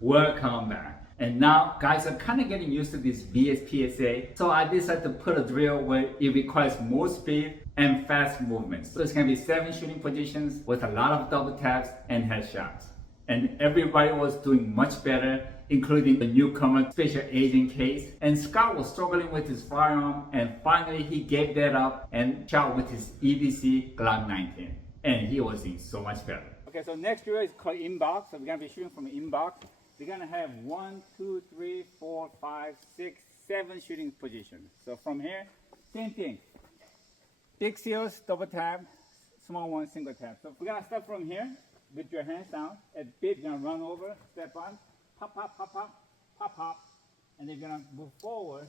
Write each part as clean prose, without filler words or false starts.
Welcome back. And now guys are kind of getting used to this VSPSA. So I decided to put a drill where it requires more speed and fast movements. So it's going to be 7 shooting positions with a lot of double taps and headshots. And everybody was doing much better, including the newcomer Special Agent Case. And Scott was struggling with his firearm, and finally he gave that up and shot with his EDC Glock 19. And he was doing so much better. Okay, so next drill is called inbox. So we're going to be shooting from inbox. We're going to have 1, 2, 3, 4, 5, 6, 7 shooting positions. So from here, same thing. Big seals, double tap, small one, single tap. So we're going to start from here with your hands down. At big, you're going to run over, step on, pop, pop, pop, pop, pop, pop. And then you're going to move forward,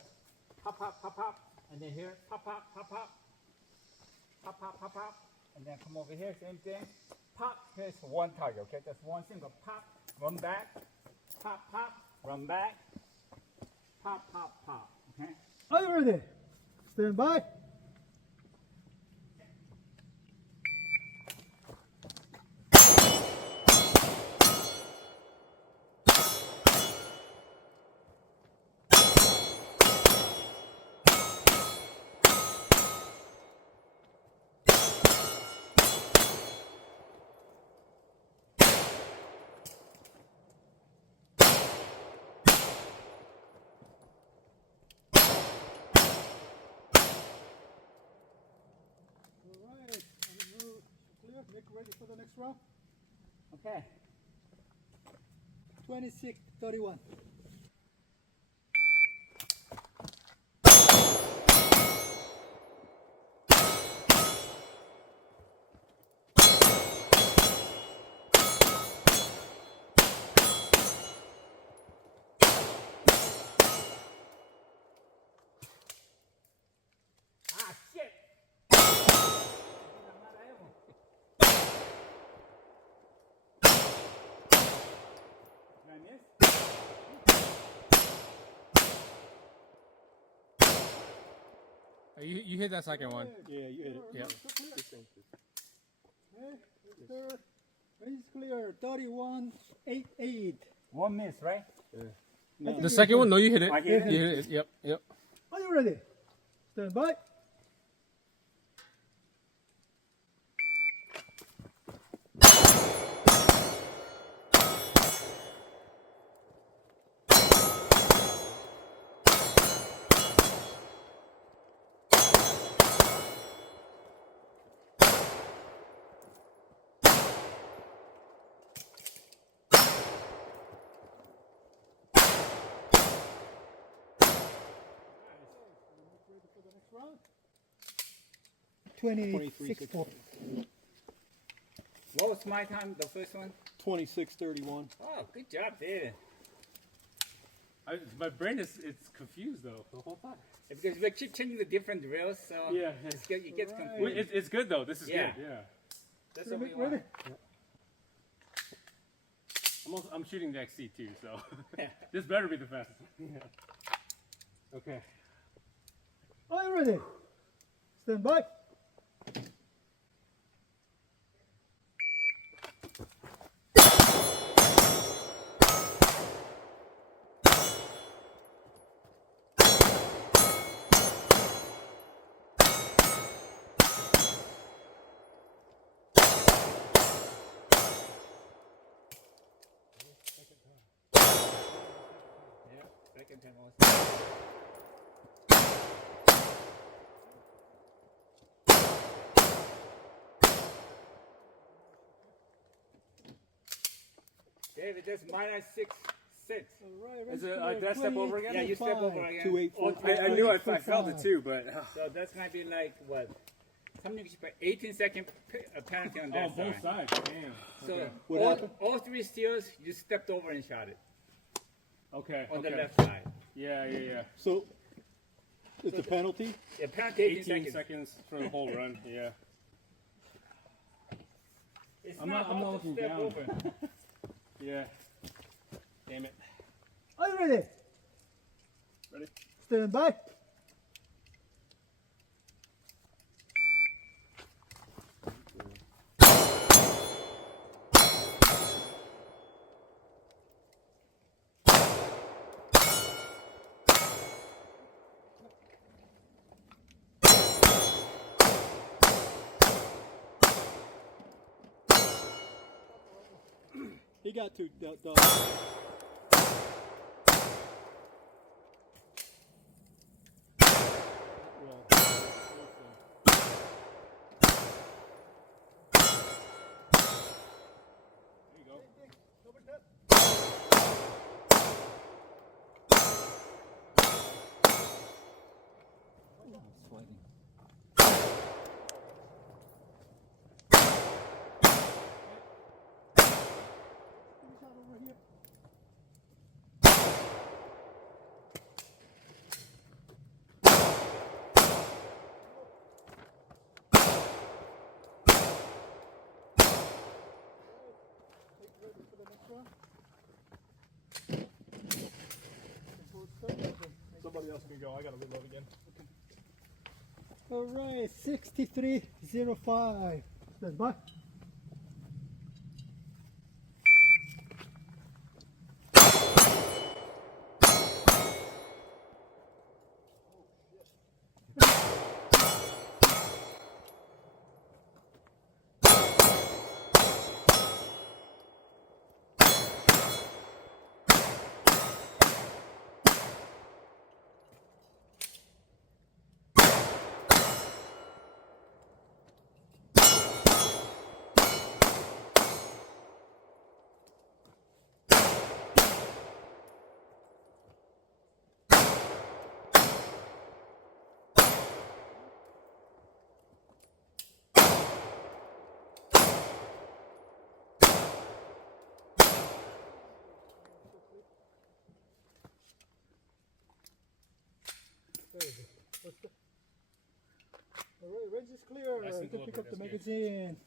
pop, pop, pop, pop. And then here, pop, pop, pop, pop, pop, pop, pop, pop. And then come over here, same thing. Pop, here's one target, okay? That's one single pop, run back. Pop, pop, run back, pop, pop, pop, okay? Are you ready? Stand by. Make ready for the next round. Okay. 26-31. Ah, shit! You hit that second one. Yeah, you hit it. Yep. Okay, range clear. 31-8-8. One miss, right? No. The second one, no, you hit it. I hit it? You hit it. Yep, yep. Are you ready? Stand by. Ready for the next round? 26-4. What was my time, the first one? 26-31. Oh, good job, David. My brain it's confused though the whole time. It's because we keep changing the different drills, so Yeah. it gets Right. confused. It's good though. This is Yeah. good. Yeah. That's what we want. Ready? I'm shooting the XC too, so Yeah. this better be the fastest. Yeah. Okay. Are you ready? Stand by. Yeah, second time also. David, that's -6. All right, Is range it, clear. did I step over again? Yeah, you step over again. 28-4. I knew I felt it too, but So that's gonna be like what? Something you should put 18-second penalty on that oh, both side. sides. Damn. So Okay. What all, happened? all 3 steals, you stepped over and shot it Okay. on okay. the left side. Yeah. So, it's a penalty? Yeah, penalty 18 seconds for the whole run. Yeah. It's I'm not not hard to looking step down. over. Yeah. Damn it. Are you ready? Ready? Stand by. got to. Somebody else can go. I gotta reload again. All right, 6305. Stand by. All right, range is clear. Nice and You can pick up the deliberate, that's magazine.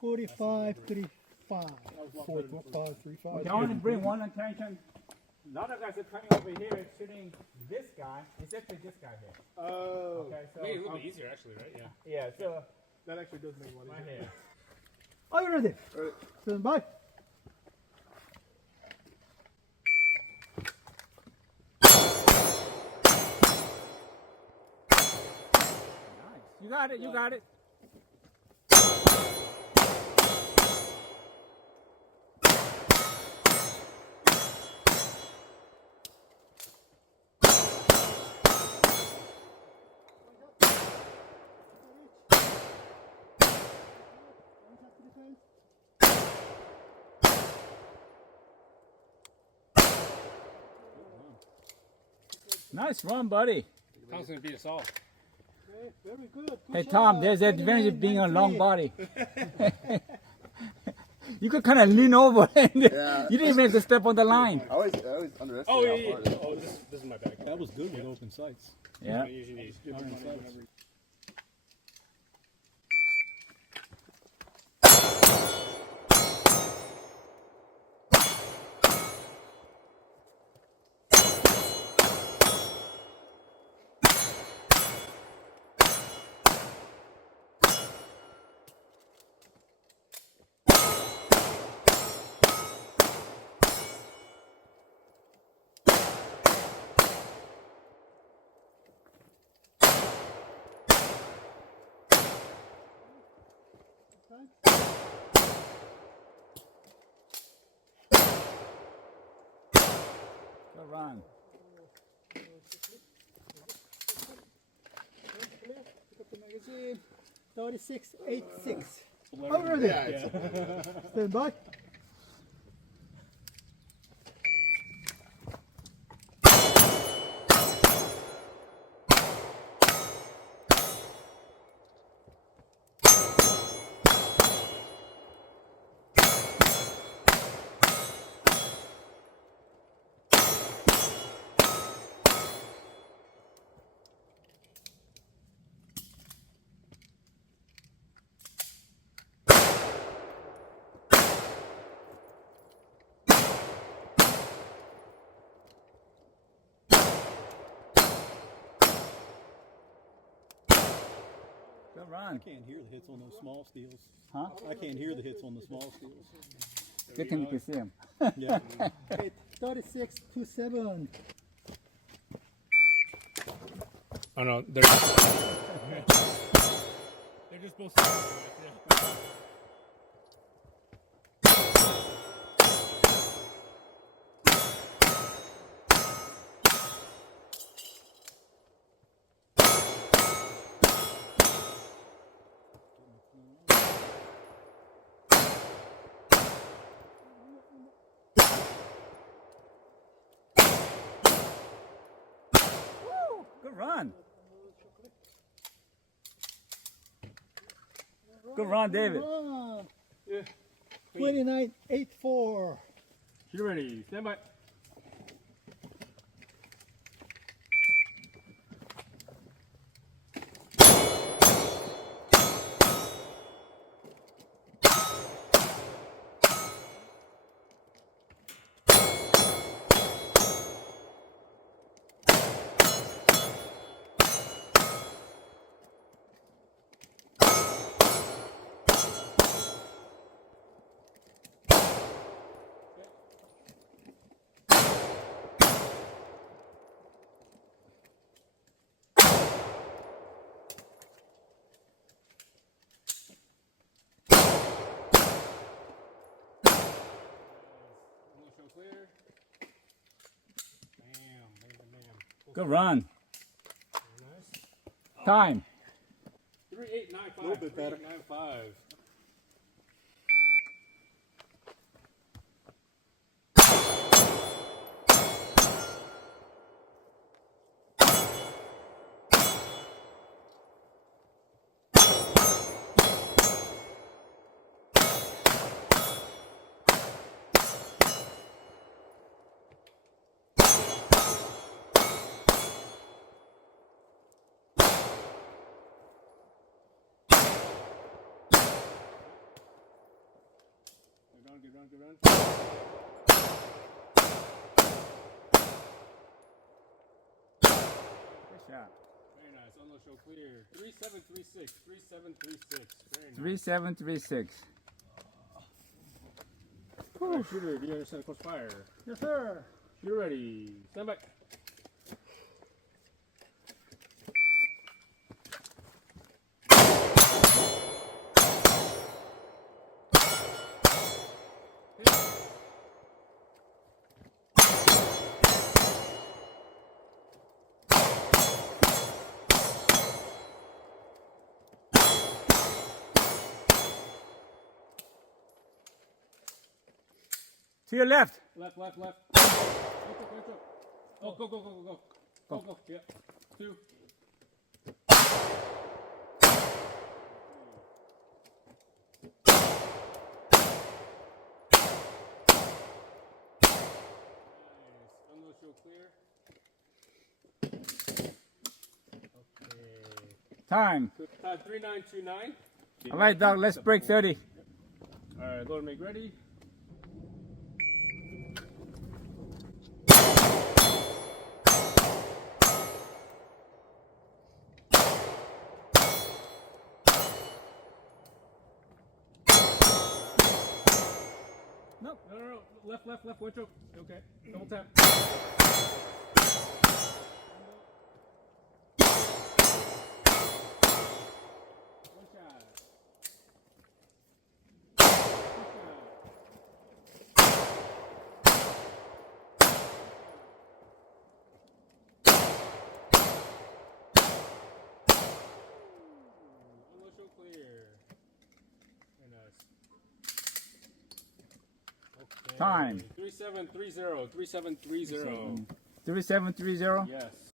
4535. 4535. I want to bring one attention. A lot of guys are coming over here shooting this guy. It's actually this guy here. Oh. Okay, so Made it a little bit easier, actually, right? Yeah. yeah, so That actually does make it a lot right easier. here. Are you ready? Ready. Stand by. Nice. You got it. You got it. Nice run, buddy. Tom's gonna beat us all. Okay, very good. Good Hey job. Tom, there's the advantage of being a long 29.93. body. You could kind of lean over and you didn't even have to step on the line. I always underestimate Oh, yeah, how yeah. far it is. Oh, this is my bag. That was good with open sights. Yeah. I usually need. Good run. Pick up the magazine. 3686. Are you ready? Stand by. Good I run. can't hear the hits on those small steels. Huh? I can't hear the hits on the small steels. Good thing you can see him. Yeah. Okay, 3627. Oh no, they're just both. Yeah. Good run. Good run, David. Run. Yeah. 29.84. Shooter ready. Stand by. Show clear. Bam, bam, bam. Good run. Very nice. Time. 3895. A little bit better. 3895. Good run, good run. Good shot. Very nice. On the show clear. 3736. 3736. Very nice. 3736. All right, shooter, do you understand course fire? Yes, sir. Shooter ready. Stand by. To your left. Left, left, left. Oh, go, go, go, go, go. Go, go. Yeah. 2. Nice. Unload show clear. Okay. Time. 3929. All right, dog. Let's break 30. All right, load and make ready. Nope. No. Left, left, left. One choke. Okay. Double tap. One shot. Unload show clear. Very nice. Okay. Time. 3730. 3730. 3730. Yes.